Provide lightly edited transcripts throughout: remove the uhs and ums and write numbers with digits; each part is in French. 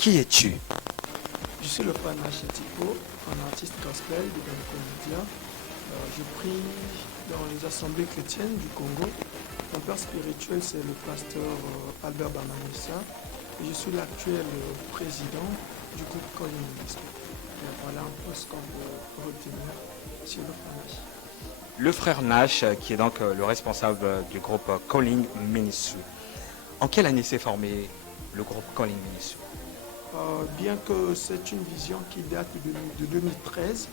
Qui es-tu? Je suis le frère Nash Tipo, un artiste gospel, des comédien. Je prie dans les assemblées chrétiennes du Congo. Mon père spirituel, c'est le pasteur Albert Bamanissa. Et je suis l'actuel président du groupe Calling Ministry. Et voilà un peu ce qu'on peut retenir sur le frère Nash. Le frère Nash, qui est donc le responsable du groupe Calling Ministry. En quelle année s'est formé le groupe Calling Ministry? Bien que c'est une vision qui date de 2013,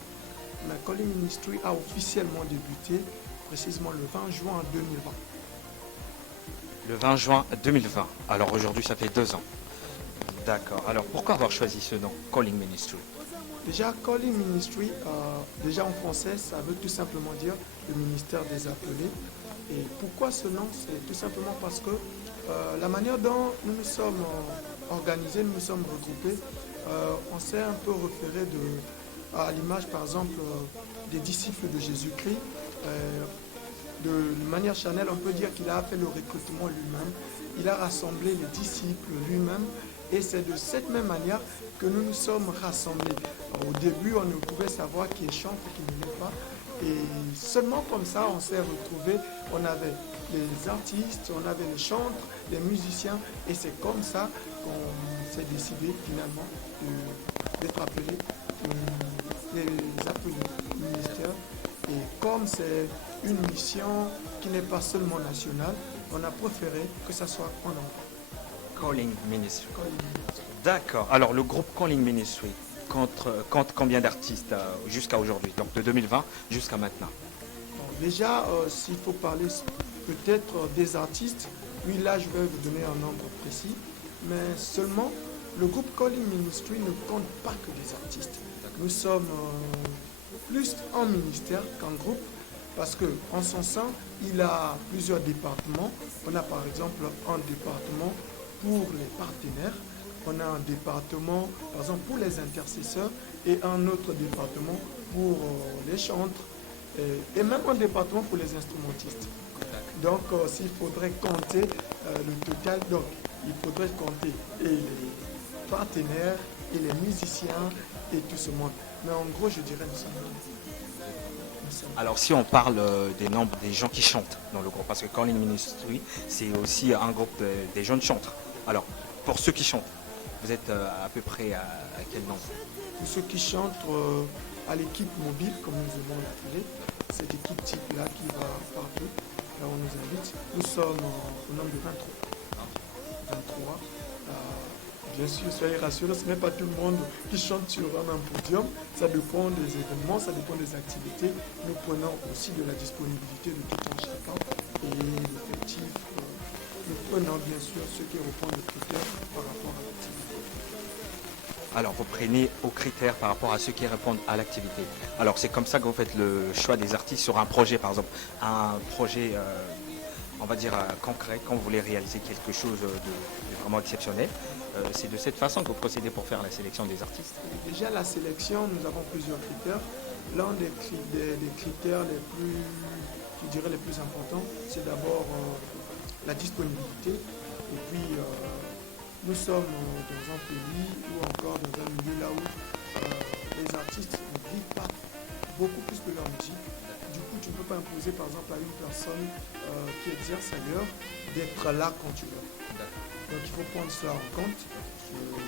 la Calling Ministry a officiellement débuté précisément le 20 juin 2020. Le 20 juin 2020. Alors aujourd'hui, ça fait 2 ans. D'accord. Alors pourquoi avoir choisi ce nom, Calling Ministry? Déjà, Calling Ministry, déjà en français, ça veut tout simplement dire le ministère des appelés. Et pourquoi ce nom? C'est tout simplement parce que la manière dont nous nous sommes organisés, nous nous sommes regroupés, on s'est un peu référé à l'image, par exemple, des disciples de Jésus-Christ. De manière charnelle, on peut dire qu'il a fait le recrutement lui-même. Il a rassemblé les disciples lui-même. Et c'est de cette même manière que nous nous sommes rassemblés. Alors, au début, on ne pouvait savoir qui est chante et qui ne l'est pas. Et seulement comme ça, on s'est retrouvés. On avait les artistes, on avait les chantres, les musiciens. Et c'est comme ça qu'on s'est décidé finalement d'être appelés les appelés ministères. Et comme c'est une mission qui n'est pas seulement nationale, on a préféré que ça soit en anglais. Calling Ministry. D'accord. Alors le groupe Calling Ministry compte combien d'artistes jusqu'à aujourd'hui, donc de 2020 jusqu'à maintenant? Bon, déjà, s'il faut parler peut-être des artistes, oui, là je vais vous donner un nombre précis, mais seulement le groupe Calling Ministry ne compte pas que des artistes. Nous sommes plus un ministère qu'un groupe, parce qu'en son sein, il a plusieurs départements. On a par exemple un département pour les partenaires, on a un département par exemple pour les intercesseurs et un autre département pour les chantres et même un département pour les instrumentistes. Donc s'il faudrait compter le total, donc il faudrait compter et les partenaires et les musiciens et tout ce monde. Mais en gros, je dirais nous sommes. Alors si on parle des nombres des gens qui chantent dans le groupe, parce que Calling Ministry, c'est aussi un groupe des jeunes chantres. Alors, pour ceux qui chantent, vous êtes à peu près à quel nombre? Pour ceux qui chantent à l'équipe mobile, comme nous aimons l'appeler, cette équipe type-là qui va partout, là où on nous invite, nous sommes au nombre de 23. 23. Bien sûr, soyez rassurés, ce n'est pas tout le monde qui chante sur un même podium. Ça dépend des événements, ça dépend des activités. Nous prenons aussi de la disponibilité de tout un chacun et l'effectif. Nous prenons bien sûr ceux qui répondent aux critères par rapport à l'activité. Alors vous prenez aux critères par rapport à ceux qui répondent à l'activité. Alors c'est comme ça que vous faites le choix des artistes sur un projet, par exemple. Un projet, on va dire, concret, quand vous voulez réaliser quelque chose de vraiment exceptionnel. C'est de cette façon que vous procédez pour faire la sélection des artistes? Déjà, la sélection, nous avons plusieurs critères. L'un des critères les plus, je dirais, les plus importants, c'est d'abord la disponibilité. Et puis, nous sommes dans un pays ou encore dans un milieu là où les artistes ne vivent pas beaucoup plus de leur musique. Du coup, tu ne peux pas imposer, par exemple, à une personne qui exerce ailleurs d'être là quand tu veux. Donc il faut prendre cela en compte,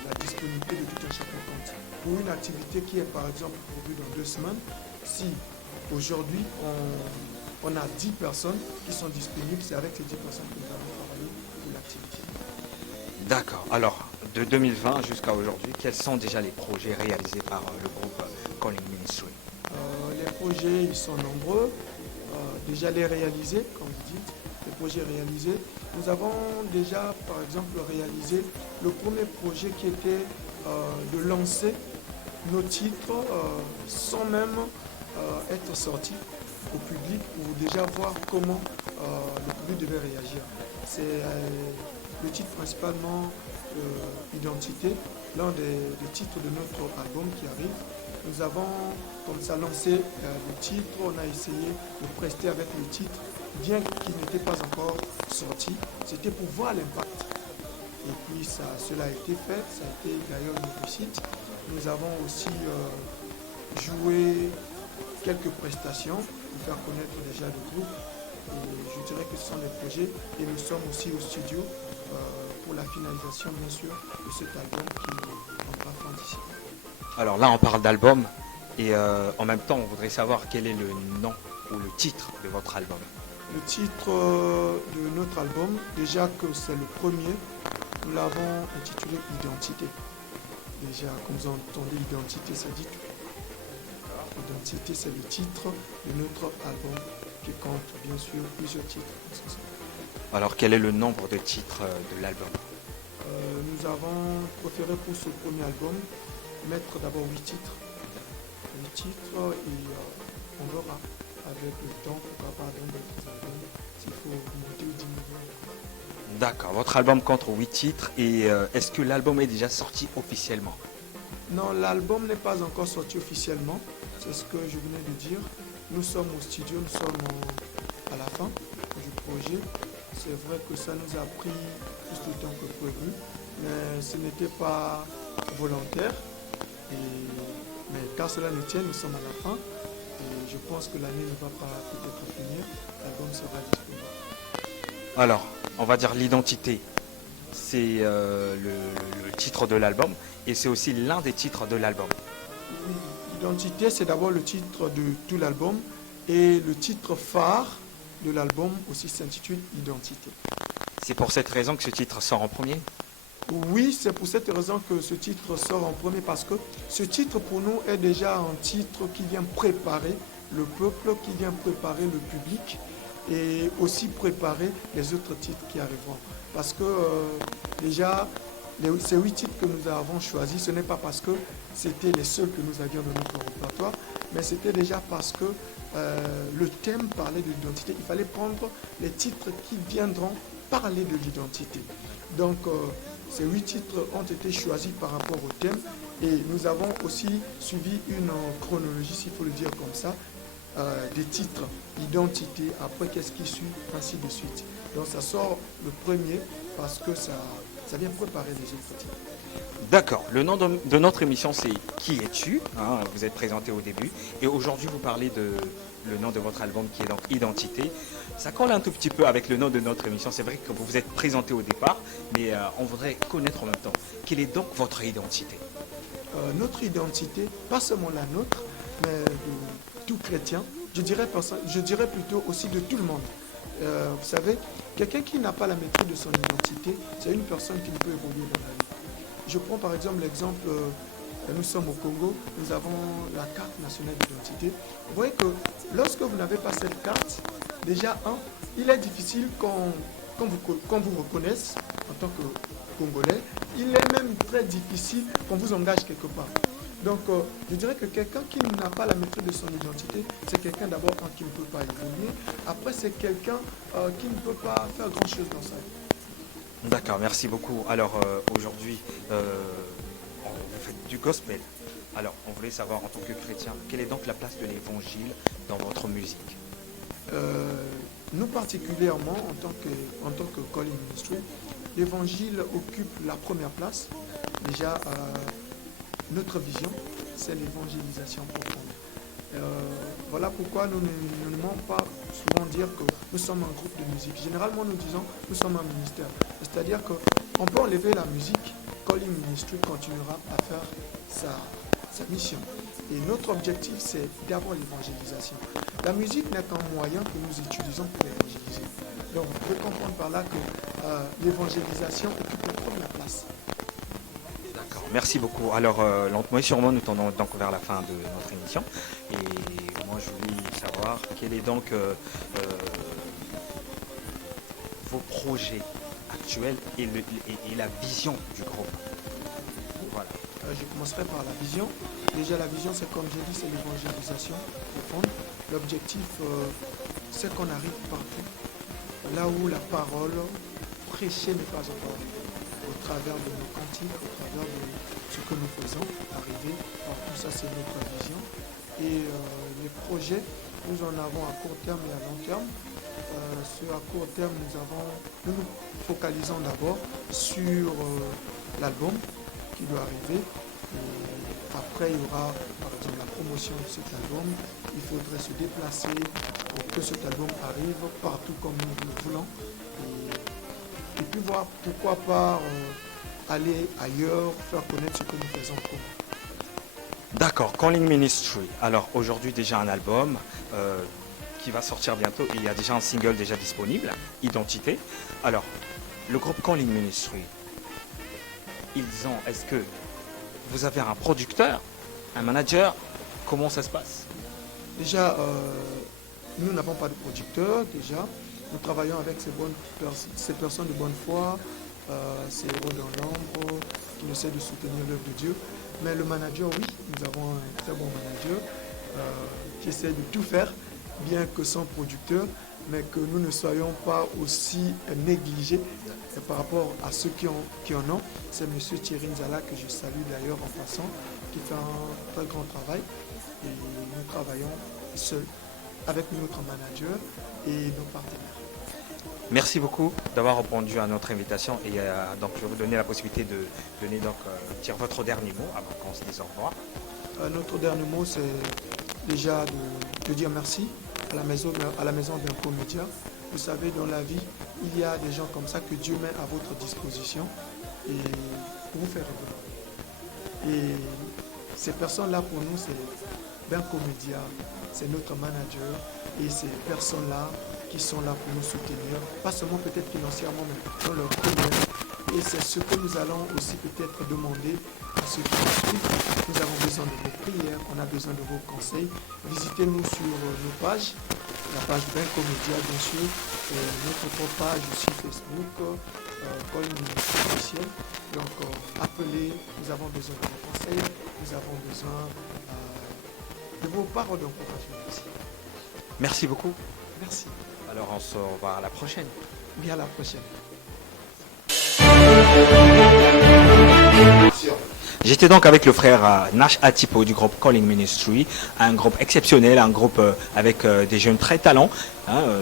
la disponibilité de tout un chacun compte. Pour une activité qui est par exemple prévue dans 2 semaines, si aujourd'hui on a 10 personnes qui sont disponibles, c'est avec ces 10 personnes que nous allons travailler pour l'activité. D'accord. Alors, de 2020 jusqu'à aujourd'hui, quels sont déjà les projets réalisés par le groupe Calling Ministry? Les projets, ils sont nombreux. Déjà les réaliser, comme vous dites, les projets réalisés. Nous avons déjà, par exemple, réalisé le premier projet qui était de lancer nos titres sans même être sortis au public pour déjà voir comment le public devait réagir. C'est le titre principalement Identité, l'un des titres de notre album qui arrive. Nous avons comme ça lancé le titre, on a essayé de prester avec le titre, bien qu'il n'était pas encore sorti. C'était pour voir l'impact. Et puis cela a été fait, ça a été d'ailleurs une réussite. Nous avons aussi joué quelques prestations pour faire connaître déjà le groupe. Et je dirais que ce sont des projets et nous sommes aussi au studio pour la finalisation bien sûr de cet album qui prendra fin d'ici. Alors là, on parle d'album et en même temps, on voudrait savoir quel est le nom ou le titre de votre album. Le titre de notre album, déjà que c'est le premier, nous l'avons intitulé Identité. Déjà, comme vous entendez, Identité, ça dit tout. Identité, c'est le titre de notre album qui compte bien sûr plusieurs titres. Alors quel est le nombre de titres de l'album? Nous avons préféré pour ce premier album mettre d'abord 8 titres. 8 titres et on verra avec le temps, pourquoi pas dans d'autres albums, s'il faut monter aux 10 millions. D'accord, votre album compte 8 titres et est-ce que l'album est déjà sorti officiellement? Non, l'album n'est pas encore sorti officiellement, c'est ce que je venais de dire. Nous sommes au studio, nous sommes à la fin du projet. C'est vrai que ça nous a pris plus de temps que prévu, mais ce n'était pas volontaire. Mais car cela nous tient, nous sommes à la fin. Et je pense que l'année ne va pas peut-être finir. L'album sera disponible. Alors, on va dire l'identité, c'est le titre de l'album et c'est aussi l'un des titres de l'album. Oui, Identité, c'est d'abord le titre de tout l'album et le titre phare de l'album aussi s'intitule Identité. C'est pour cette raison que ce titre sort en premier? Oui, c'est pour cette raison que ce titre sort en premier parce que ce titre pour nous est déjà un titre qui vient préparer le peuple, qui vient préparer le public et aussi préparer les autres titres qui arriveront. Parce que déjà, ces 8 titres que nous avons choisis, ce n'est pas parce que c'était les seuls que nous avions dans notre répertoire, mais c'était déjà parce que le thème parlait de l'identité. Il fallait prendre les titres qui viendront parler de l'identité. Donc, ces 8 titres ont été choisis par rapport au thème et nous avons aussi suivi une chronologie, s'il faut le dire comme ça, des titres, identité, après qu'est-ce qui suit, ainsi de suite. Donc ça sort le premier parce que ça vient préparer les autres titres. D'accord, le nom de notre émission c'est Qui es-tu, hein, vous êtes présenté au début et aujourd'hui vous parlez de le nom de votre album qui est donc Identité. Ça colle un tout petit peu avec le nom de notre émission, c'est vrai que vous vous êtes présenté au départ, mais on voudrait connaître en même temps, quelle est donc votre identité? Notre identité, pas seulement la nôtre, mais de tout chrétien, je dirais plutôt aussi de tout le monde. Vous savez, quelqu'un qui n'a pas la maîtrise de son identité, c'est une personne qui ne peut évoluer dans la vie. Je prends par exemple l'exemple, nous sommes au Congo, nous avons la carte nationale d'identité. Vous voyez que lorsque vous n'avez pas cette carte, déjà, il est difficile qu'on vous reconnaisse en tant que Congolais. Il est même très difficile qu'on vous engage quelque part. Donc, je dirais que quelqu'un qui n'a pas la maîtrise de son identité, c'est quelqu'un d'abord qui ne peut pas évoluer. Après, c'est quelqu'un qui ne peut pas faire grand-chose dans sa vie. D'accord, merci beaucoup. Alors aujourd'hui, vous faites du gospel. Alors, on voulait savoir en tant que chrétien, quelle est donc la place de l'évangile dans votre musique? Nous particulièrement, en tant que Calling Ministry, l'évangile occupe la première place. Déjà, notre vision, c'est l'évangélisation profonde. Voilà pourquoi nous n'aimons pas souvent dire que nous sommes un groupe de musique. Généralement, nous disons nous sommes un ministère. C'est-à-dire qu'on peut enlever la musique, Calling Ministry continuera à faire sa mission. Et notre objectif, c'est d'abord l'évangélisation. La musique n'est qu'un moyen que nous utilisons pour évangéliser. Donc, vous pouvez comprendre par là que l'évangélisation occupe la première place. D'accord, merci beaucoup. Alors, lentement et sûrement, nous tendons donc vers la fin de notre émission. Et moi, je voulais savoir quel est donc vos projets actuels et la vision du groupe. Voilà. Je commencerai par la vision. Déjà, la vision, c'est comme j'ai dit, c'est l'évangélisation profonde. L'objectif, c'est qu'on arrive partout, là où la parole prêchée n'est pas encore, au travers de nos cantiques, au travers de ce que nous faisons, arriver partout. Ça, c'est notre vision. Et les projets, nous en avons à court terme et à long terme. à court terme, nous nous focalisons d'abord sur l'album qui doit arriver. Et après, il y aura par exemple la promotion de cet album. Il faudrait se déplacer pour que cet album arrive partout comme nous le voulons. Et puis voir pourquoi pas aller ailleurs, faire connaître ce que nous faisons pour nous. D'accord, Calling Ministry. Alors aujourd'hui déjà un album qui va sortir bientôt. Il y a déjà un single déjà disponible, Identité. Alors, le groupe Calling Ministry, est-ce que vous avez un producteur, un manager? Comment ça se passe? Déjà, nous n'avons pas de producteur, déjà. Nous travaillons avec ces personnes de bonne foi, ces héros dans l'ombre, qui essaient de soutenir l'œuvre de Dieu. Mais le manager, oui, nous avons un très bon manager qui essaie de tout faire, bien que sans producteur, mais que nous ne soyons pas aussi négligés par rapport à ceux qui en ont. C'est M. Thierry Nzala, que je salue d'ailleurs en passant, qui fait un très grand travail. Et nous travaillons seuls, avec notre manager et nos partenaires. Merci beaucoup d'avoir répondu à notre invitation et donc je vais vous donner la possibilité de dire votre dernier mot avant qu'on se dise au revoir. Notre dernier mot, c'est déjà de dire merci à la maison d'Inco Média. Vous savez, dans la vie, il y a des gens comme ça que Dieu met à votre disposition et pour vous faire revenir. Et ces personnes-là, pour nous, c'est Benco Média, c'est notre manager et ces personnes-là qui sont là pour nous soutenir, pas seulement peut-être financièrement, mais dans leur prière. Et c'est ce que nous allons aussi peut-être demander à ceux qui nous suivent. Nous avons besoin de vos prières, on a besoin de vos conseils. Visitez-nous sur nos pages, la page Benco Média bien sûr, notre propre page aussi Facebook, Calling Ministry officiel. Donc appelez, nous avons besoin de vos conseils, nous avons besoin de vos paroles d'encouragement aussi. Merci beaucoup. Merci. Alors on se revoit à la prochaine. Bien à la prochaine. J'étais donc avec le frère Nash Atipo du groupe Calling Ministry, un groupe exceptionnel, un groupe avec des jeunes très talents.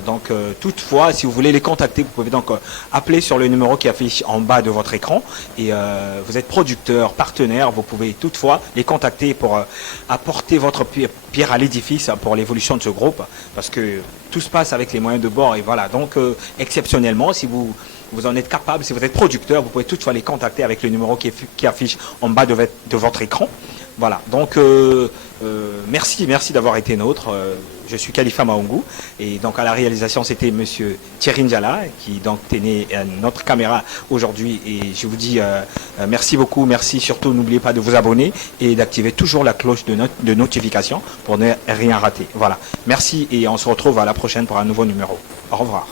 Donc toutefois, si vous voulez les contacter, vous pouvez donc appeler sur le numéro qui affiche en bas de votre écran. Et vous êtes producteur, partenaire, vous pouvez toutefois les contacter pour apporter votre pierre à l'édifice pour l'évolution de ce groupe. Parce que tout se passe avec les moyens de bord. Et voilà, donc exceptionnellement, si vous en êtes capable, si vous êtes producteur, vous pouvez toutefois les contacter avec le numéro qui affiche en bas de votre écran. Voilà, donc merci d'avoir été nôtre. Je suis Khalifa Maungu et donc à la réalisation c'était monsieur Thierry Ndiala qui donc tenait notre caméra aujourd'hui et je vous dis merci beaucoup, merci surtout n'oubliez pas de vous abonner et d'activer toujours la cloche de notification pour ne rien rater. Voilà, merci et on se retrouve à la prochaine pour un nouveau numéro. Au revoir.